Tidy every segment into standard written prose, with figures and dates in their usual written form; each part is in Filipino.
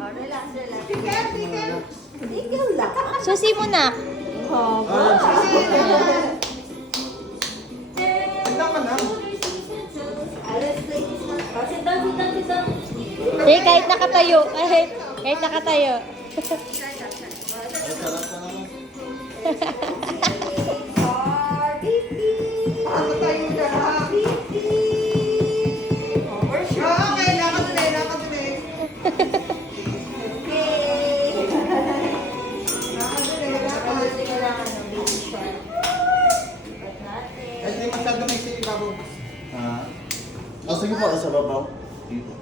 Oh, relax, relax. Ikaw lang. Susi mo na. Sit down, sit down, sit down. Kahit nakatayo. Kahit nakatayo. Ano tayo dyan? Okay, lakad ulit, lakad ulit. Lakad ulit, lakad. Ay, di masyado may sige ka po. Sige po, sa babaw. Sige po.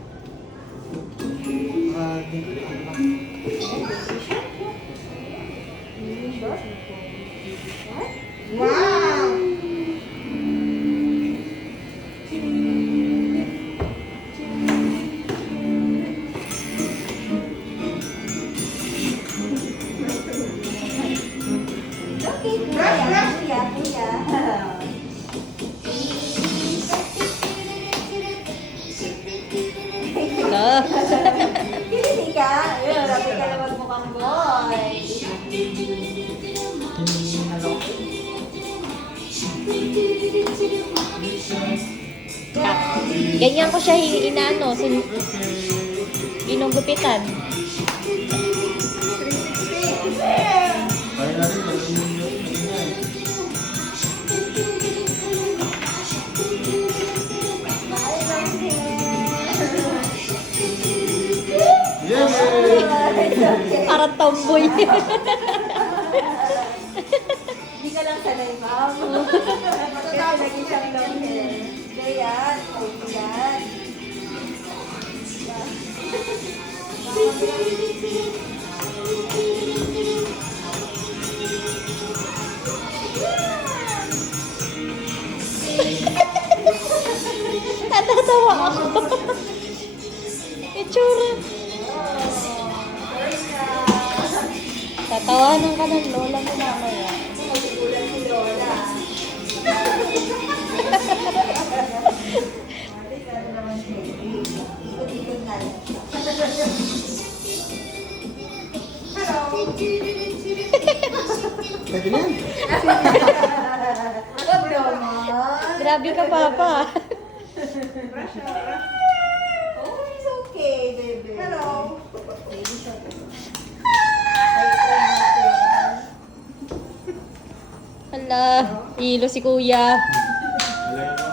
Wow! No. Hindi ka. Ayun, rapi ka naman mukhang boy. Ganyan ko siya inaano. Inugupitan. Kaya natin, mag-inom yun. Yes! Para tomboy. Hindi ka lang sanay, ma'am. Kaya lagi siyang long hair. Kaya, yan. Natatawa ako. Itsura. Tatawanan ka ng lola mo mamaya. Magugulat si Lola. Ikot-ikot na lang. Pwede na yan. Wag naman. Grabe ka, Papa. Oh, it's okay, baby. Hello. Baby siya. Ay, try natin. Hala, hilo si Kuya. Alayan mo.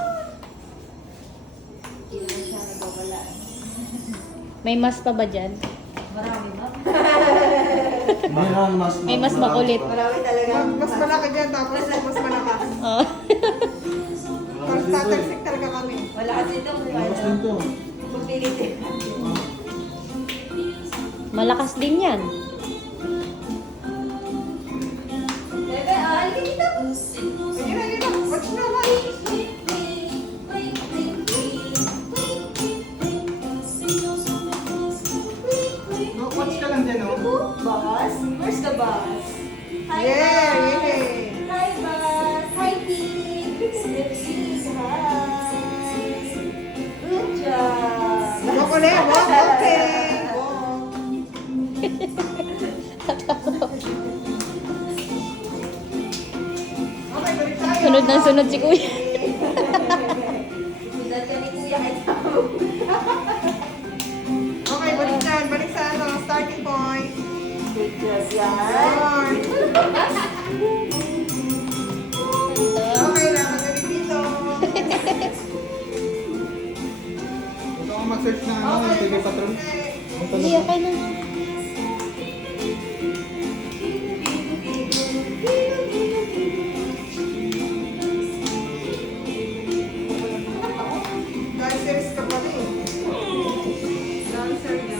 Hindi na siya nagwawala. May mas pa ba dyan? Marami ba? Mayroon mas May mas makulit. Marami talaga. Mas malaki dyan, tapos mas malakas. Oh. Parang tatalsik talaga kami. Wala kasi ito. Mas din to. Pagpilit eh. Malakas din yan. Bebe, halika dito. Ayun, ayun. What's na like? Watch ka lang dyan, oh. Boss? Where's the boss? Hi, Yeah, boss. yeah. Hi, boss. Hi, Pete. Lipstick. Hi. Good job. Walk ulit, walk, okay. Okay, balik tayo. Sunod ng sunod si Kuya. Sunod ka ni Kuya kahit tao. Okay, balik dyan. Balik sa ano, starting point. Good job, yan. Yun. Okay lang, magaling dito. Huwag akong mag-search na ano, Okay, TV Patrol. Hindi, okay na. Dancerist ka pa rin. Dancer na.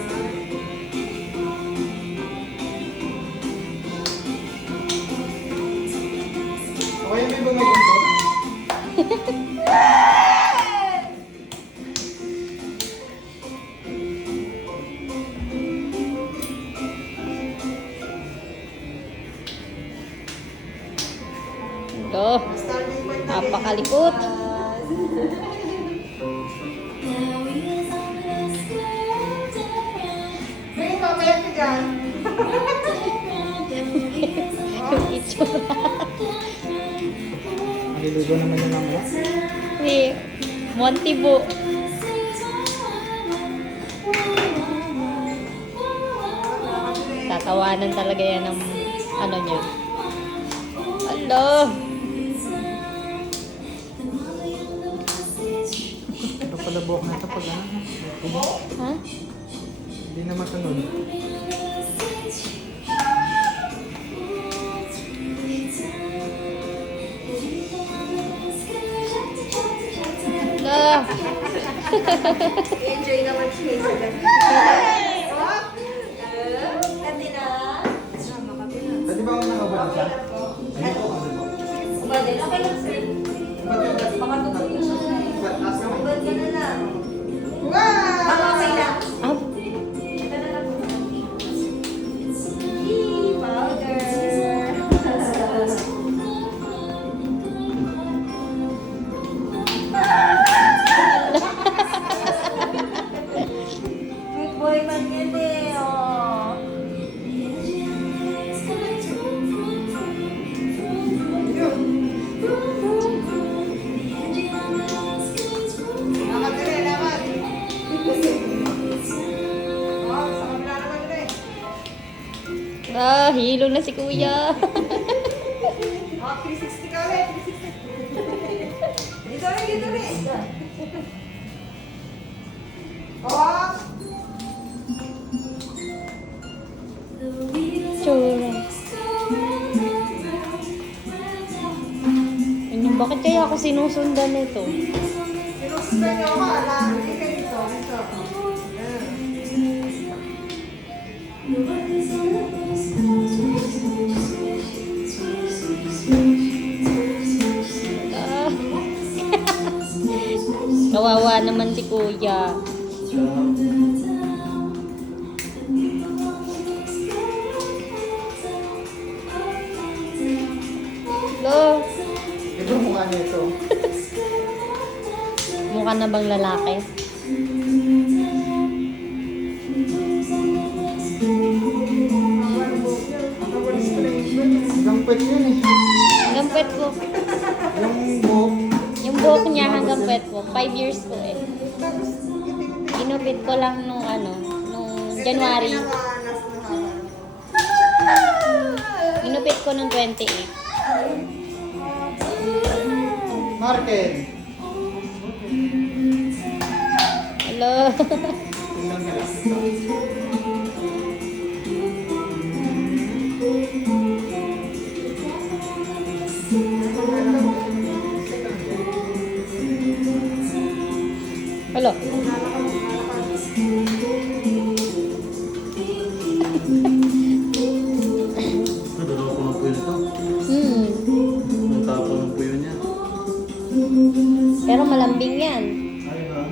Okay, may bumagin to. Ito. Starting point na Napakalikot. Bring pa, dyan. Yung itsura. Maliligo naman yung mga. Si Montibo. Tatawanan talaga yan ng ano niya. Hello! Ito pala buhok na ito pag ano. Ha? Hindi na masunod. Hello! Enjoy naman siya sa gabi. Kati na. Pwede ba ako nakabalik siya? Hindi ko kabalik. Umali, okay lang sir. Ba't yung gas? Baka tutuloy siya na eh. Ba't taas ka mo? Umali ka na lang. Wow! Ako okay lang. Ah, Ito na lang po. Yee, powder. Big boy man yan eh, oh. Lakad ka rin, lakad. Oh, sa kabila naman rin. hilo na si kuya. Oh, 360 ka ulit, 360. Dito rin, dito rin. Oh, Tsura. Ano, bakit kaya ako sinusundan nito? sinusundan niyo ako, alam. Hindi ka dito, dito. Ayan. Ah. Kawawa naman si kuya. Lo, Ito mukha niya ito. mukha na bang lalaki? Nawalis ko na yung Hanggang pwet yun eh. Hanggang pet ko. Yung buhok. Yung buhok niya hanggang pet ko. 5 years ko eh. Tapos, Inupit ko lang nung ano, nung January. pinakalas na haba. Inupit ko nung 28. Market. Hello. Tingnan ka lang. Hello. Nagalaw ko ng puyo nito. Ang tapo ng puyo niya. Pero malambing yan. Ayun ah.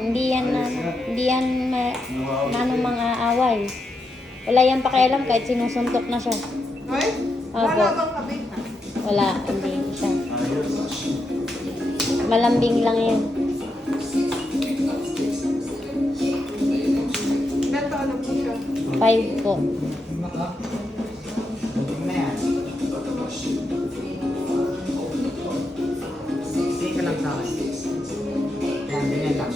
Hindi yan ano mga away. Wala yan pakialam kahit sinusuntok na siya. Ay, Opo. wala bang kabit? Wala, hindi siya. Ayos. Malambing lang yan. Ilan taon na po siya? 5 po. Maka. Hindi mo na yan. Hindi ka lang sa akin. Yan, ganyan lang.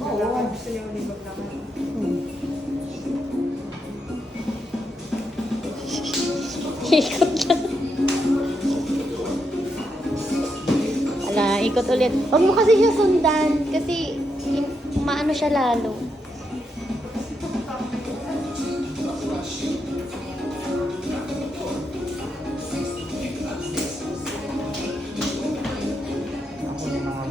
Oo, gusto niya ulibag naman. Ikot lang. Ala, ikot ulit. Huwag mo kasi siya sundan. Kasi maano siya lalo. Ako din mga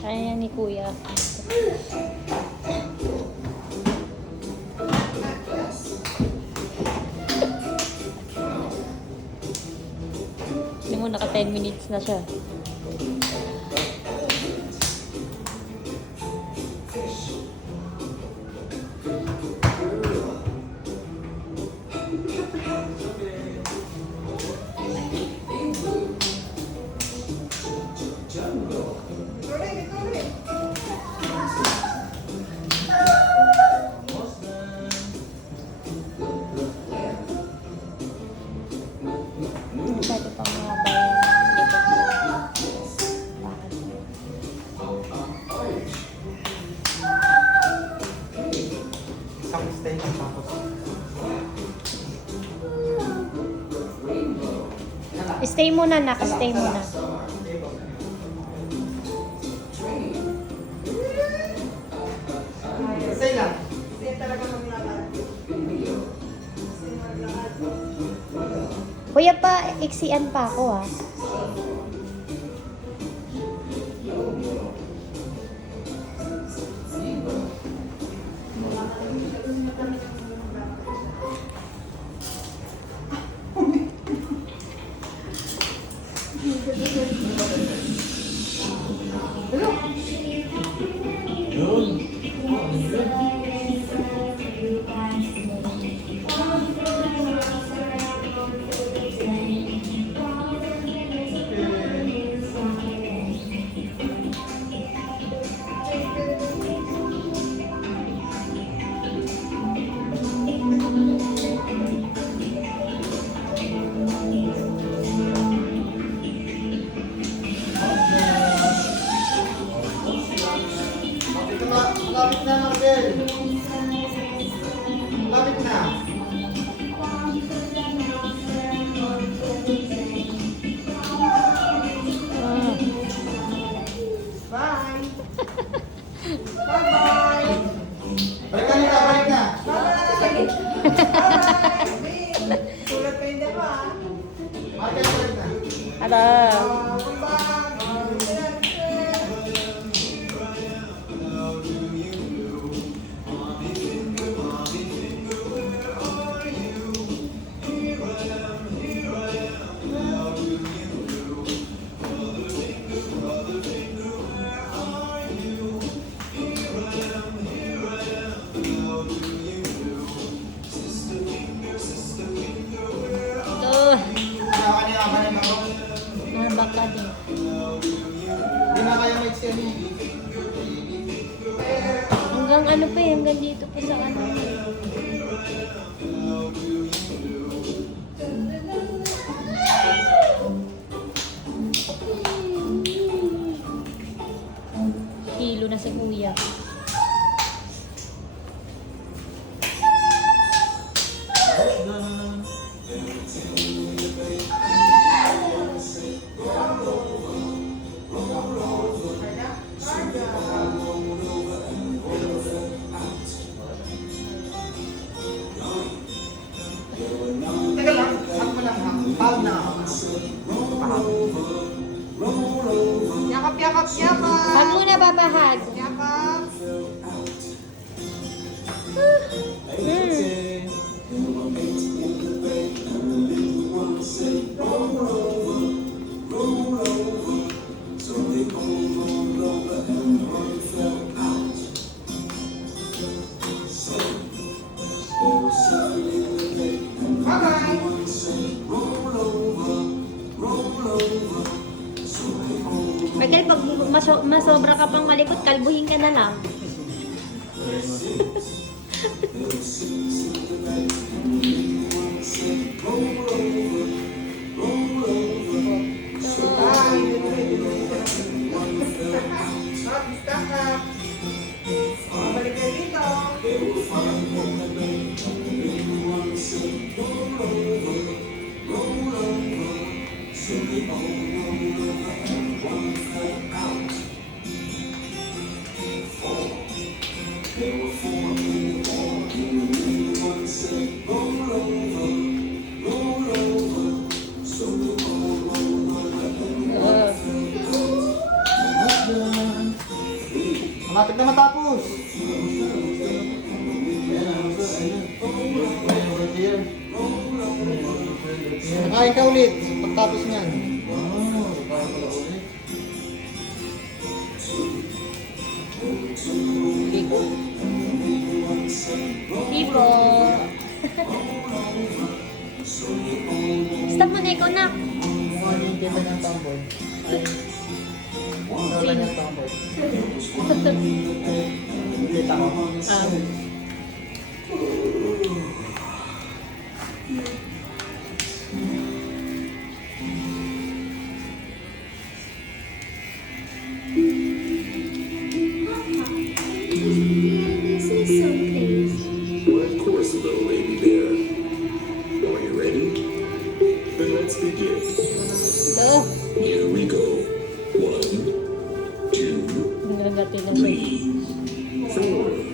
Kaya ni kuya. Hindi mo, naka 10 minutes na siya. Stay muna, nak. Stay muna. Say lang. Kasi talaga maglakad. Kasi maglakad. Kuya pa, iksian pa ako ah. Yun. Lapit na, Marcel. Lapit na. Bye! Bye-bye! Balik ka nila, balik na. Bye-bye! Bye-bye! Sulat pa yung dalawa. Marcel, balik na. Hello. Bye-bye! Oh, Hinawa ka niya, kapanin ako. nabak ka din. Hindi na kaya may extend. Hanggang ano pa eh, hanggang dito pa sa ano eh. Hilo na si kuya. Teka lang, ako mo lang ha. Pag na ako. Yakap, yakap, yakap! Huwag muna babahag. Yakap! Bye-bye! Michael, pag masobra ka pang malikot, kalbuhin ka na lang. Balik kayo dito. Malapit na matapos. Nakain ka ulit pagtapos niyan. Tipo. Stop mo na ikaw na. Hindi kita ng tambol. Wala niyang tambol. Kita ko. Well, of course, little lady bear. Are you ready? Then let's begin. dati na siya. 4.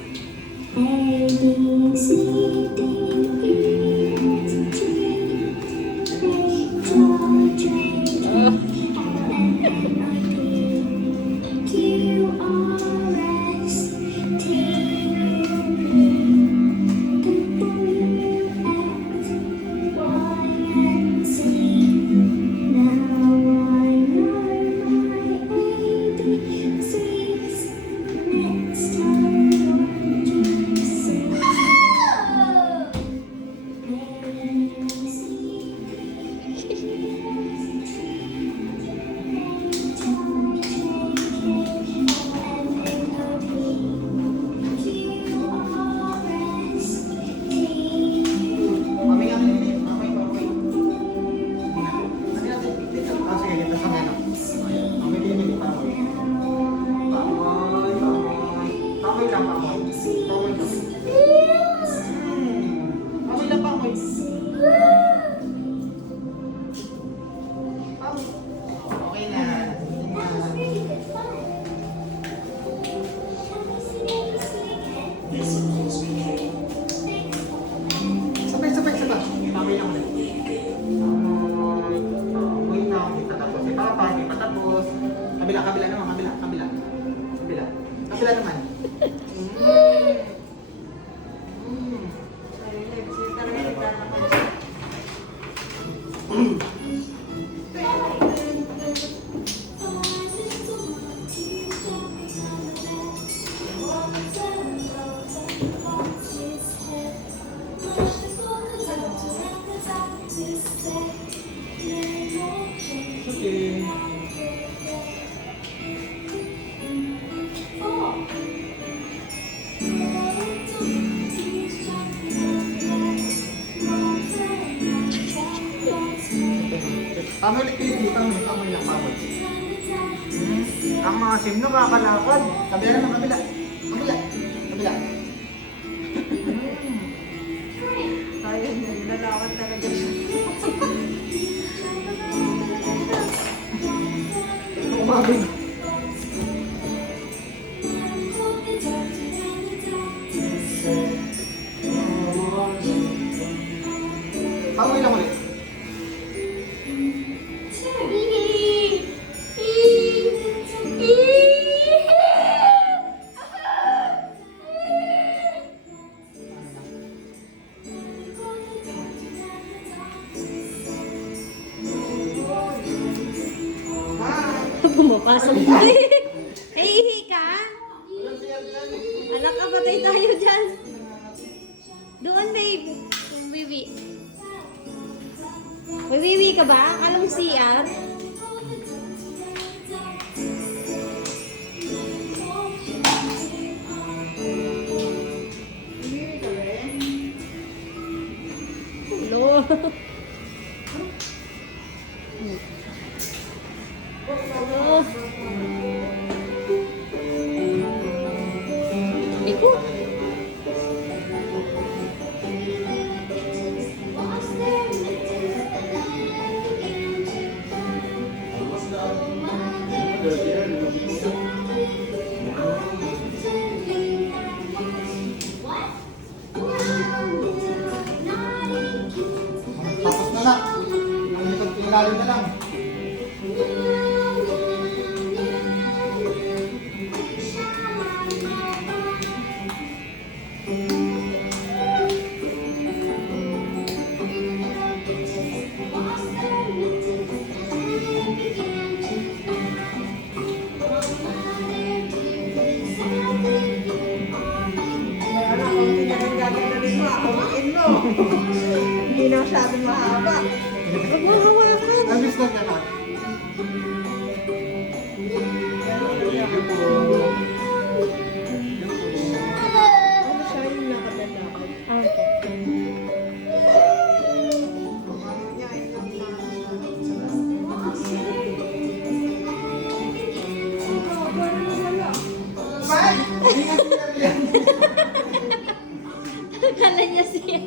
Mami nga nililip. Mami, mami. Ah, sige, dito sa mena. Mami, nililip. Pamoy. Pamoy, pamoy. Pamoy lang, pamoy. Pamoy lang. Pamoy lang, pamoy. Pamoy. Okay na. Sabay, sabay, sabay. Pamoy lang ulit. Pamoy. Pamoy lang. Hindi pa tapos si Papa. Hindi pa tapos. Kabila, kabila naman. Kabila, kabila. Kabila. Kabila naman. Okay. Pamoy ulit kilit. Pamoy, pamoy lang, pamoy. Ang mga sim no, kakalakad. Kabila naman, kabila. Kabila. Kabila. Kaya niya, nalawat talaga siya. Umabig. Pamoy lang ulit. Pumapasok. Hihi ka? Anak ka, patay tayo dyan. Doon, babe. Wiwi. May wiwi ka ba? Anong CR? Hello. Oh. Liko. Tapos na lang. Ang likod pinalalim na lang. Kaya na, kung hindi na rin gagawin mo, akumain mo. Hindi na masyadong mahaba. Huwag mo hawakan. Ang miss lang ka. Ano siya yung nakadalakad? Kala niya siya.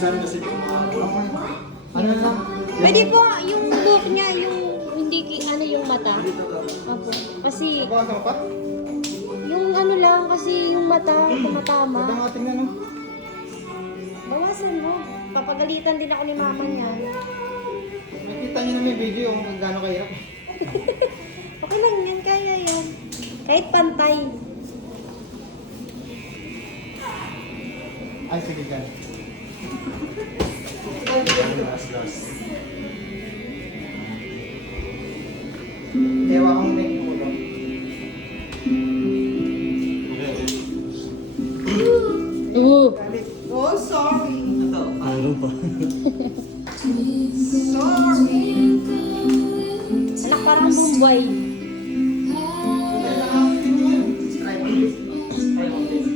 sa amin kasi Ano na lang? Pwede po, yung buhok niya, yung hindi ano yung mata. Opo. Kasi, Bawasan mo pa? yung ano lang, kasi yung mata, tumatama. Maganda nga tingnan, no? Bawasan mo. Papagalitan din ako ni mama niya. Nakita niyo na may video kung gaano kahirap. Okay lang yan, kaya yan. Kahit pantay. Ay, sige dyan. last. Ewa kong may kulo. Galit. Oh, sorry. Ito. Mayroon pa. Sorry. Anak, parang bumbay. Try mo this. Try mo this.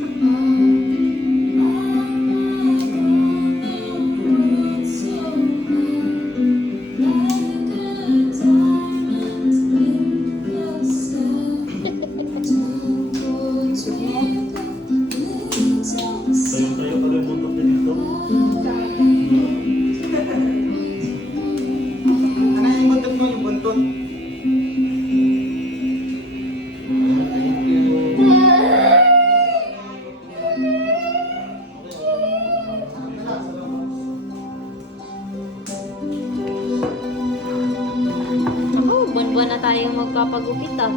Tayo pala yung buntot niya dito. Ano yung buntot mo? Yung buntot? Thank you. Ako, buwan-buwan na tayong magpapagupit ah.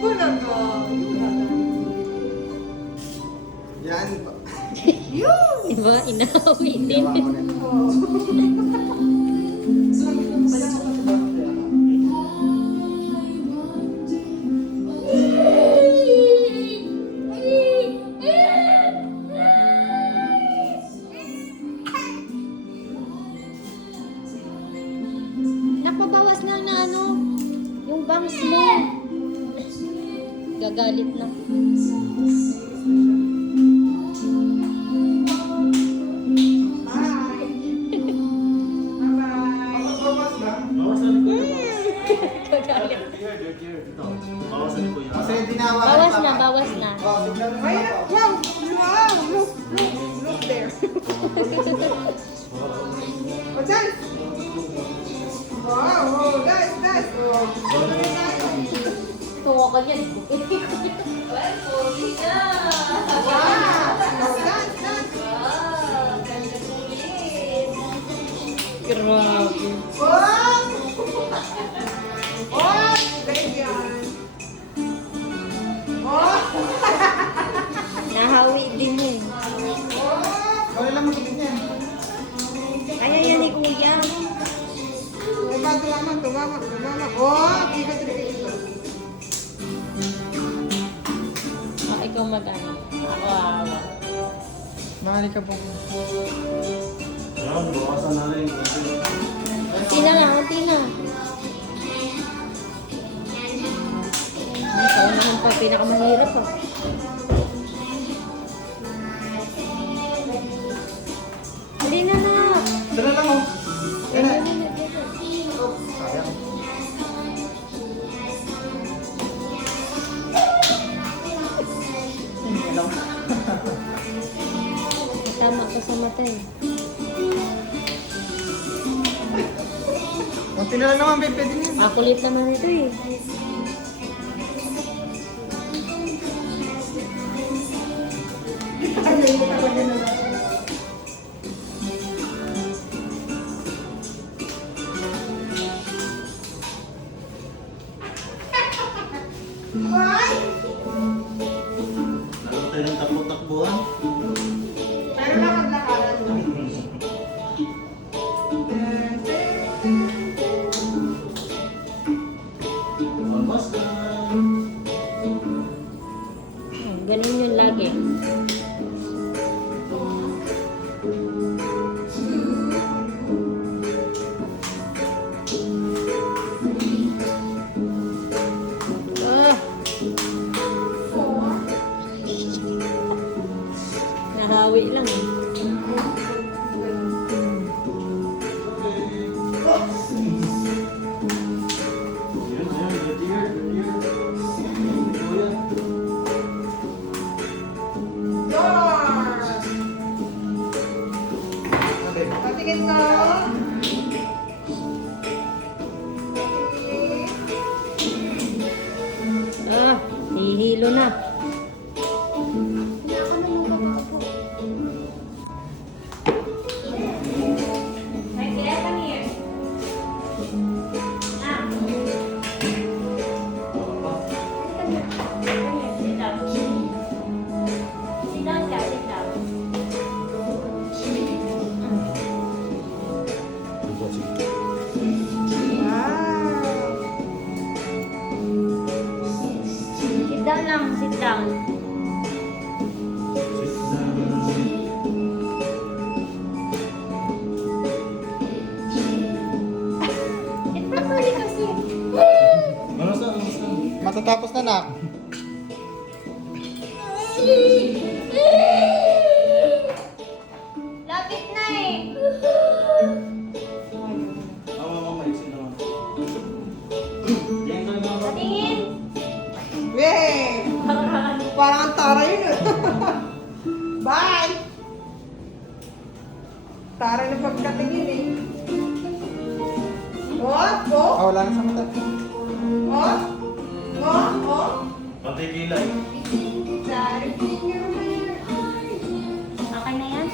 Bulaga. Yan. Diba? Inawi din. Ewa ko na. Napabawas na na ano, yung bangs mo. Gagalit na. Bye. Bye-bye. Bawas lang. Bawasan ko yan. Here. Ito. Bawasan ko yan. Kasi dinawa Bawas na, bawas na. Oh, tignan mo Ayan. ako. Wow. Wow. Look there. Oh, dyan. Wow. Oh, nice. Oh. Tungo ka yan. Wow. Oh, dance. Grabe. Wow. Oh, ganyan. Oh. Nahawi din eh. Wala lang magiging yan. Kaya yan ni Kuya. Tumama. Oh, dito. Ikaw mag-ano. Ako awa. Mahali ka po. Yan, bawasan na rin. Unti na lang, unti na. Ikaw naman pa, pinakamahirap ah. Hindi na na. Dala lang oh. Yan na. Hindi na. Oh, sayang. Hello. Tama ko sa mata eh. Kunti na lang naman, babe. Pwede na yun. Makulit naman ito eh. Nalong tayo ng takbo-takbuhan. Pero lakad-lakaran mo. Almost done. Ganun yun lagi. Ah! Nahawi lang eh. Good here. na. Hihilo na. Sit down lang, sit down. Sit properly kasi. Matatapos na, nak. Lapit na eh. Patingin. Yay! Parang ang tara yun. Bye! Tara na pagkatingin eh. Oh, oh, Wala na sa mata. oh, oh, oh. Patigilay. Okay na yan?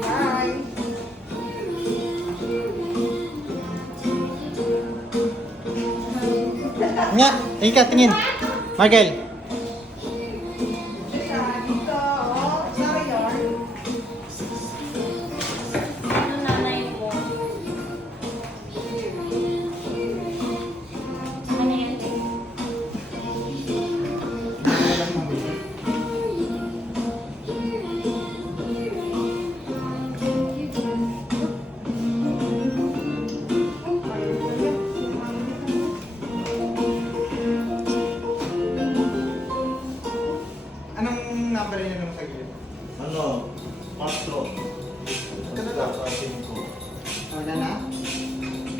Bye! Nga, tingin ka, tingin. Margel.